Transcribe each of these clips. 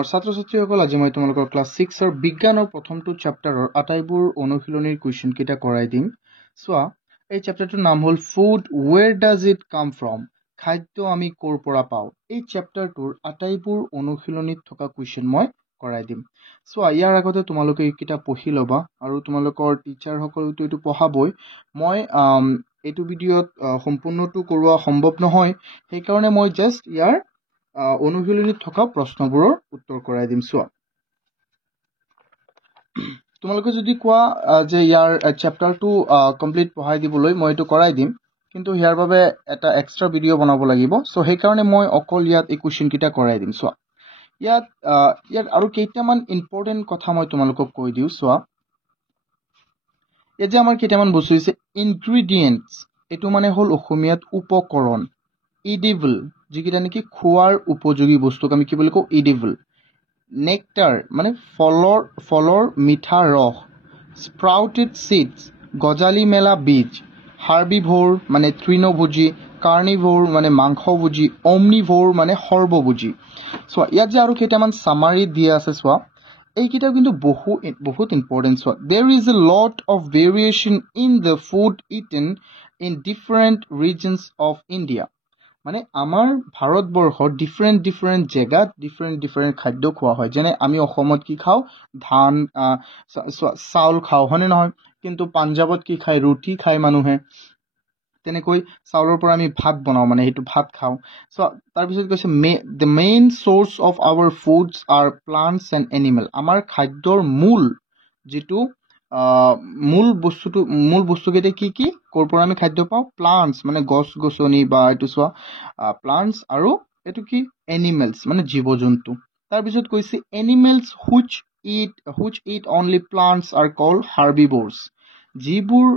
মোৰ ছাত্ৰ ছাত্ৰীসকল আজি মই তোমালোকৰ ক্লাছ 6 ৰ বিজ্ঞানৰ প্ৰথমটো চেপ্টাৰৰ আটাইবোৰ অনুশীলনীৰ কুৱেশ্যন কেইটা কৰাই দিম চোৱা এই চেপ্টাৰটোৰ নাম হ'ল food where does it come from খাদ্য আমি ক'ৰ পৰা পাওঁ এই চেপ্টাৰটোৰ আটাইবোৰ অনুশীলনীত থকা কুৱেশ্যন মই কৰাই দিম চোৱা ইয়াৰ আগতে তোমালোকে এইকেইটা পঢ়ি ল'বা আৰু তোমালোকৰ টিচাৰ সকলটো এইটো পঢ়াবই মই এইটো ভিডিঅ'ত সম্পূৰ্ণটো কৰোৱা সম্ভৱ নহয় সেইকাৰণে মই জাষ্ট ইয়াৰ অনুশীলনীত থকা প্ৰশ্নবোৰৰ উত্তৰ কৰাই দিম চোৱা তোমালোকে যদি কোৱা যে ইয়াৰ চেপ্টাৰটো কমপ্লিট পঢ়াই দিবলৈ মই এইটো কৰাই দিম কিন্তু ইয়াৰ বাবে এটা এক্সট্ৰা ভিডিঅ' বনাব লাগিব সো সেইকাৰণে মই অকল ইয়াত এই কুৱেশ্যন কেইটা কৰাই দিম চোৱা ইয়াত আৰু কেইটামান ইম্পৰ্টেণ্ট কথা মই তোমালোকক কৈ দিওঁ চোৱা এই যে আমাৰ কেইটামান বস্তু হৈছে ইনগ্ৰেডিয়েণ্টছ এইটো মানে হ'ল অসমীয়াত উপকৰণ ইডিবল যিকেইটা নেকি খোৱাৰ উপযোগী বস্তুক আমি কি বুলি কওঁ ইডিবল নেক্টাৰ মানে ফলৰ মিঠা ৰস স্প্ৰাউটেড সিডছ গজালি মেলা বীজ হাৰ্বিভোৰ মানে তৃণভোজী কাৰ্নিভোৰ মানে মাংসভোজী অমনিভোৰ মানে সৰ্বভোজী চোৱা ইয়াত যে আৰু কেইটামান সামাৰি দিয়া আছে চোৱা এইকেইটা কিন্তু বহুত ইম্পৰ্টেণ্ট চোৱা দেৰ is a lot of variation in the food eaten in different reasons of India মানে আমাৰ ভাৰতবৰ্ষৰ ডিফাৰেণ্ট জেগাত ডিফাৰেণ্ট খাদ্য খোৱা হয় যেনে আমি অসমত কি খাওঁ ধান চাউল খাওঁ হয়নে নহয় কিন্তু পাঞ্জাৱত কি খায় ৰুটি খায় মানুহে তেনেকৈ চাউলৰ পৰা আমি ভাত বনাওঁ মানে সেইটো ভাত খাওঁ চ' তাৰপিছত কৈছে the main source of our foods are plants and animal আমাৰ খাদ্যৰ যিটো মূল বস্তুকেইটা কি ক'ৰ পৰা আমি খাদ্য পাওঁ প্লাণ্টছ মানে গছ গছনি বা এইটো চোৱা প্লাণ্টছ আৰু এইটো কি এনিমেলছ মানে জীৱ জন্তু তাৰপিছত কৈছে animals which eat only plants are called herbivores যিবোৰ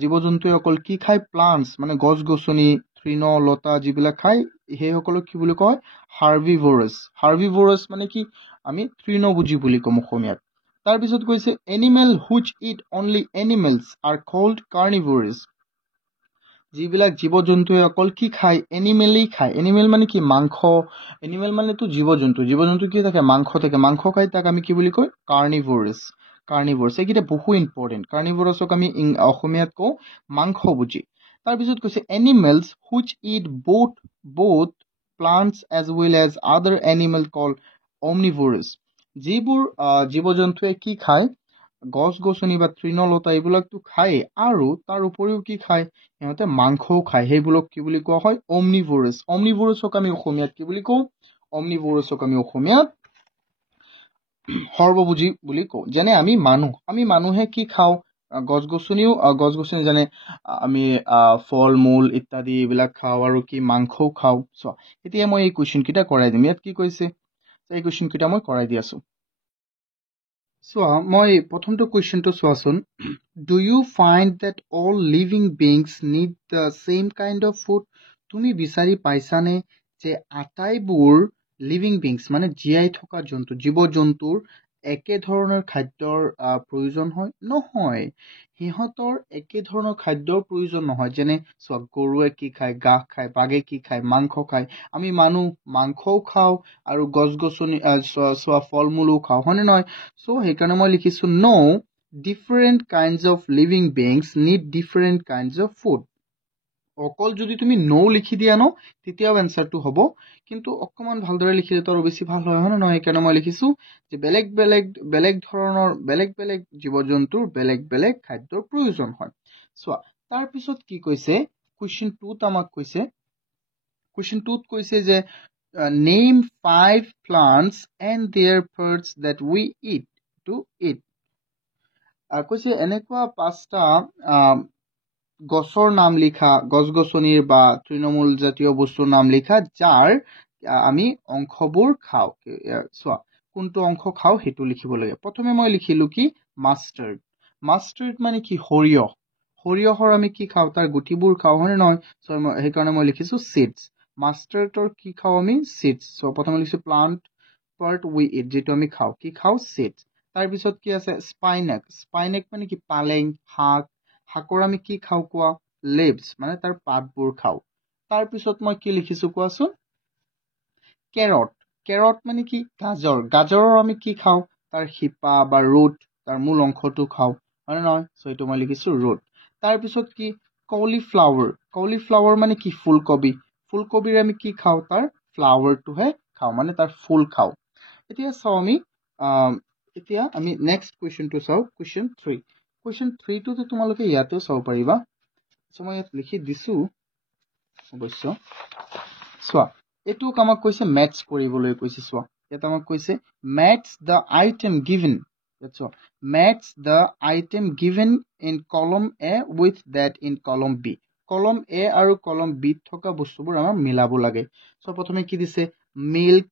জীৱ জন্তুৱে অকল কি খায় প্লাণ্টছ মানে গছ গছনি তৃণ লতা যিবিলাক খায় সেইসকলক কি বুলি কয় হাৰ্বিভোৰাছ মানে কি আমি তৃণভোজী বুলি ক'ম অসমীয়াত তাৰপিছত কৈছে animal which eat only animals are called carnivores যিবিলাক জীৱ জন্তুৱে অকল কি খায় এনিমেলেই খায় এনিমেল মানে কি মাংস এনিমেল মানেতো জীৱ জন্তু কি থাকে মাংস খায় তাক আমি কি বুলি কয় কাৰ্নিভোৰাছ এইকেইটা বহু ইম্পৰ্টেণ্ট কাৰ্নিভোৰাছক আমি অসমীয়াত কওঁ মাংসভোজী তাৰপিছত কৈছে animals which it both plants as well as other animal called omnivorous যিবোৰ জীৱ জন্তুৱে কি খায় গছ গছনি বা তৃণলতা এইবিলাকতো খায় আৰু তাৰ উপৰিও কি খায় সিহঁতে মাংসও খায় সেইবোৰক কি বুলি কোৱা হয় omnivorous আমি অসমীয়াত কি বুলি কওঁ omnivorous আমি অসমীয়াত সৰ্বভোজী বুলি কওঁ যেনে আমি মানুহে কি খাওঁ গছ গছনি যেনে আমি ফল মূল ইত্যাদি এইবিলাক খাওঁ আৰু কি মাংসও খাওঁ চ' এতিয়া মই এই কুৱেশ্যন কেইটা কৰাই দিম ইয়াত কি কৈছে এই কুৱেশ্যন কেইটা মই কৰাই দি আছো চোৱা মই প্ৰথমটো কুৱেশ্যনটো চোৱাচোন do you find that all living beings need the same kind of food তুমি বিচাৰি পাইছানে যে আটাইবোৰ লিভিং বিংছ মানে জীয়াই থকা জীৱ জন্তুৰ একে ধৰণৰ খাদ্যৰ প্ৰয়োজন হয় নহয় সিহঁতৰ একে ধৰণৰ খাদ্যৰ প্ৰয়োজন নহয় যেনে চোৱা গৰুৱে কি খায় ঘাঁহ খায় বাঘে কি খায় মাংস খায় আমি মাংসও খাওঁ আৰু গছ গছনি চোৱা ফল মূলো খাওঁ হয়নে নহয় চ' সেইকাৰণে মই লিখিছো no different kinds of living beings need different kinds of food অকল যদি তুমি নো লিখি দিয়া ন তেতিয়াও এনচাৰটো হ'ব কিন্তু অকমান ভালদৰে লিখিলে তো আৰু বেছি ভাল হয় নে নহয় সেইকাৰণে মই লিখিছো যে বেলেগ ধৰণৰ বেলেগ জীৱ জন্তুৰ বেলেগ খাদ্যৰ প্ৰয়োজন হয় চোৱা তাৰপিছত কি কৈছে কুৱেশ্যন 2ত আমাক কৈছে যে name 5 plants and their fruits that we eat কৈছে এনেকুৱা 5টা গছৰ নাম লিখা গছ গছনিৰ বা তৃণমূল জাতীয় বস্তুৰ নাম লিখা যাৰ আমি অংশবোৰ খাওঁ চোৱা কোনটো অংশ খাওঁ সেইটো লিখিব লাগে প্ৰথমে মই লিখিলো কি মাষ্টাৰ্ড মানে কি সৰিয়হৰ আমি কি খাওঁ তাৰ গুটিবোৰ খাওঁ হয়নে নহয় সেইকাৰণে মই লিখিছো চিডছ মাষ্টাৰ্ডৰ কি খাওঁ আমি চিডছ চ' প্ৰথমে লিখিছো প্লান্ট পাৰ্ট উই ইট যিটো আমি খাওঁ কি খাওঁ চিডছ তাৰপিছত কি আছে স্পাইনেক মানে কি পালেং শাকৰ আমি কি খাওঁ কোৱা লিভছ মানে তাৰ পাতবোৰ খাওঁ তাৰপিছত মই কি লিখিছো কোৱাচোন কেৰট কেৰট মানে কি গাজৰ গাজৰৰ আমি কি খাওঁ তাৰ শিপা বা ৰুট তাৰ মূল অংশটো খাওঁ হয় নহয় সো এইটো মই লিখিছো ৰুট তাৰপিছত কি কলিফ্লাৱাৰ মানে কি ফুলকবিৰ আমি কি খাওঁ তাৰ ফ্লাৱাৰটোহে খাওঁ মানে তাৰ ফুল খাওঁ এতিয়া চাওঁ আমি নেক্সট কুৱেশ্যনটো চাওঁ কুৱেশ্যন 3 টো তোমালোকে ইয়াতেও চাব পাৰিবা মই ইয়াত লিখি দিছো অৱশ্য চোৱা এইটোক আমাক কৈছে মেটচ কৰিবলৈ কৈছে চোৱা ইয়াত আমাক কৈছে match the item given match the item given in column A with that in column B. Column A আৰু column B থকা বস্তুবোৰ আমাৰ মিলাব লাগে সো প্ৰথমে কি দিছে মিল্ক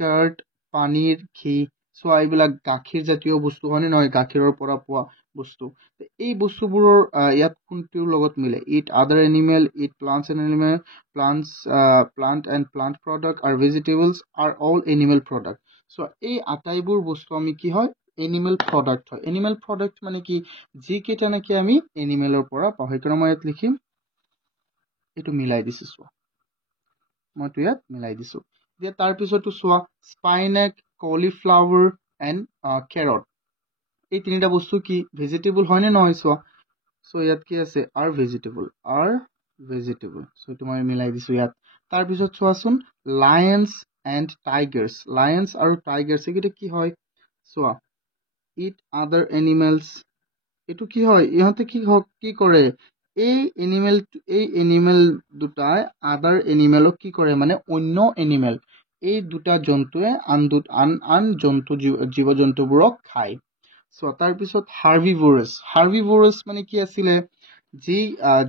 কাৰ্ড পানীৰ ঘি সো এইবিলাক গাখীৰ জাতীয় বস্তু হয়নে নহয় গাখীৰৰ পৰা পোৱা বস্তু এই বস্তুবোৰৰ ইয়াত কোনটোৰ লগত মিলে eat other animal eat plants and animal plant and plant product or vegetables are all animal product so এই আটাইবোৰ বস্তু আমি কি হয় এনিমেল প্ৰডাক্ট হয় এনিমেল প্ৰডাক্ট মানে কি যি কেইটা নাকি আমি এনিমেলৰ পৰা পাওঁ সেইকাৰণে মই ইয়াত লিখিম এইটো মিলাই দিছো চোৱা মইতো ইয়াত মিলাই দিছো এতিয়া তাৰপিছতো চোৱা স্পাইনাক কলিফ্লাৱাৰ এণ্ড কেৰট এই তিনিটা বস্তু কি ভেজিটেবল হয়নে নহয় চোৱা সো ইয়াত কি আছে আৰ ভেজিটেবল সো এইটো মই মিলাই দিছো ইয়াত তাৰপিছত চোৱাচোন লায়ন্স এণ্ড টাইগাৰ্ছ এইকেইটা কি হয় চোৱা eat other animals এটো কি হয় ইহঁতে কি কৰে এই এনিমেল দুটাই আদাৰ এনিমেলক কি কৰে মানে অন্য এনিমেল এই দুটা জন্তুৱে আন জন্তু জীৱ জন্তুবোৰক খায় সো তাৰ পিছত হাৰ্বিভোৰাছ মানে কি আছিল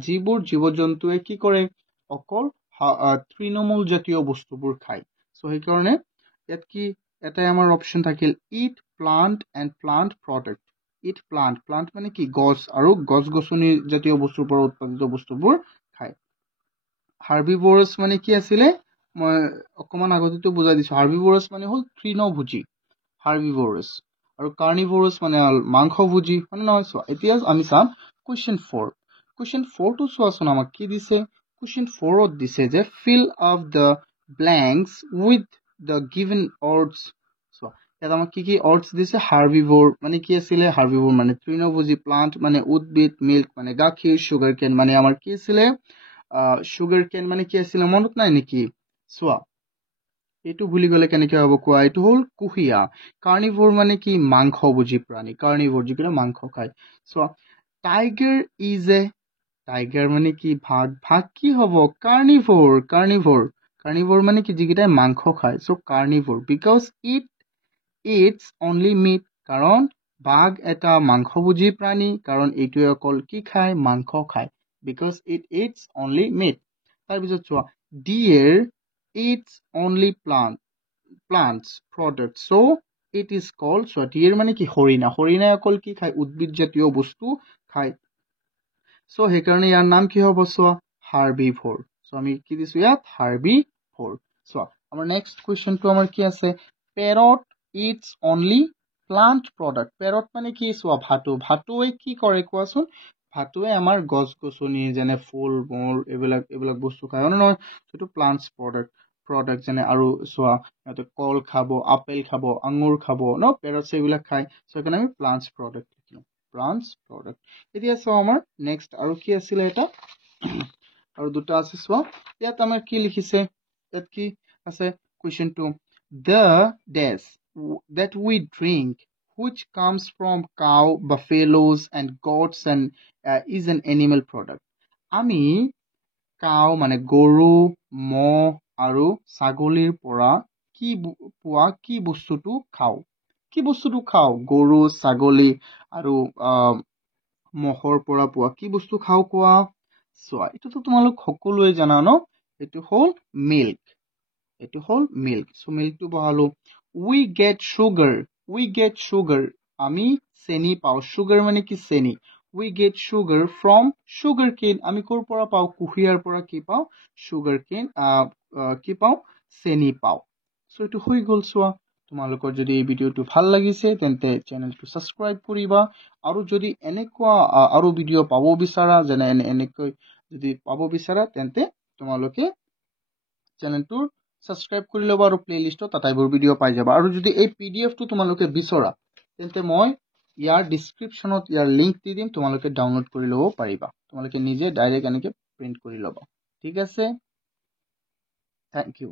যিবোৰ জীৱ জন্তুৱে কি কৰে অকল তৃণমূল জাতীয় বস্তুবোৰ খায় সো সেইকাৰণে ইয়াত কি এটাই আমাৰ অপচন থাকিল eat plant and plant product eat plant মানে কি গছ আৰু গছ-গছনি জাতীয় বস্তুৰ পৰা উৎপাদিত বস্তুবোৰ খায় হাৰ্বিভোৰাছ মানে কি আছিল মই অকমান আগতেতো বুজাই দিছো হাৰ্বিভোৰাছ মানে হল তৃণভোজী হাৰ্বিভোৰাছ আৰু কাৰ্নিভোৰাছ মানে হল মাংসভোজী মানে নহয় চোৱা এতিয়া আমি চাম কুৱেশ্যন 4 টো চোৱাচোন আমাক কি দিছে কুৱেশ্যন 4 ত দিছে যে fill of the blanks with the given words ইয়াত আমাক কি অৰ্ডছ দিছে হাৰ্বিভোৰ মানে কি আছিলে হাৰ্বিভোৰ মানে তৃণভোজী প্লান্ট মানে উদ্ভিদ মিল্ক মানে গাখীৰ সুগাৰ কেন মানে আমাৰ কি আছিলে সুগাৰ কেন মানে কি আছিলে মনত নাই নেকি চোৱা এইটো ভুলি গলে কেনেকে হ'ব কোৱা এইটো হল কুহিয়া কাৰ্নিভোৰ মানে কি মাংসভোজী প্ৰাণী কাৰ্নিভোৰ যিবিলাক মাংস খায় চোৱা টাইগাৰ মানে কি ভাগ কি হ'ব কাৰ্নিভোৰ মানে কি যিকেইটাই মাংস খায় so carnivore because it's only meat কাৰণ বাঘ এটা মাংসভোজী প্ৰাণী কাৰণ এইটোৱে অকল কি খায় মাংস খায় because it eats only meat তাৰপিছত চোৱা deer eats only plants products so it is called so deer মানে কি হৰিণাই অকল কি খায় উদ্ভিদ জাতীয় বস্তু খায় so সেইকাৰণে ইয়াৰ নাম কি হ'ব চোৱা হাৰ্বিভোৰ so আমি কি দিছো ইয়াত হাৰ্বিভোৰ চোৱা আমাৰ নেক্সট কুৱেশ্যনটো আমাৰ কি আছে parrot eats only plant product parrot মানে কি চোৱা ভাটুৱে কি কৰে কোৱাচোন ভাটুৱে আমাৰ গছ-গছনি যেনে ফুল মূল এইবিলাক বস্তু খায় নহয় সেইটো প্লান্টছ প্ৰডাক্ট যেনে আৰু চোৱা এটা কল খাব আপেল খাব আঙুৰ খাব পেৰটছ এইবিলাক খায় সো সেইকাৰণে আমি প্লান্টছ প্ৰডাক্ট এতিয়া চাওঁ আমাৰ নেক্সট আৰু কি আছিলে এটা আৰু দুটা আছে চোৱা ইয়াত আমাৰ কি লিখিছে ইয়াত কি আছে question 2 the dash that we drink which comes from cow buffaloes and goats and is an animal product আমি cow মানে গৰু মহ আৰু ছাগলীৰ পৰা কি বস্তুটো খাওঁ গৰু ছাগলী আৰু মহৰ পৰা পোৱা কি বস্তু খাওঁ কোৱা চোৱা এইটোতো তোমালোক সকলোৱে জানা এইটো হল মিল্ক সো মিল্কটো বহালো we get sugar আমি চেনি পাওঁ sugar মানে কি চেনি we get sugar from sugar cane আমি ক'ৰ পৰা পাওঁ কুঁহিয়াৰ পৰা কি পাওঁ sugar cane কি পাওঁ চেনি পাওঁ সো এইটো হৈ গ'ল চোৱা তোমালোকৰ যদি এই ভিডিওটো ভাল লাগিছে তেন্তে চেনেলটো সাবস্ক্ৰাইব কৰিবা আৰু যদি এনেকুৱা আৰু ভিডিও পাব বিচাৰা যেনে এনেকৈ যদি পাব বিচাৰা তেন্তে তোমালোকে চেনেলটোৰ ছাবস্ক্ৰাইব কৰি ল'বা আৰু প্লেলিষ্টত আটাইবোৰ ভিডিঅ' পাই যাবা। আৰু যদি এই PDF-টো তোমালোকে বিচৰা তেন্তে মই ইয়াৰ ডিছক্ৰিপশ্যনত ইয়াৰ লিংক দি দিম, তোমালোকে ডাউনলোড কৰি ল'ব পাৰিবা। তোমালোকে নিজে ডাইৰেক্ট এনেকৈ প্ৰিণ্ট কৰি ল'বা। ঠিক আছে, থেংক ইউ।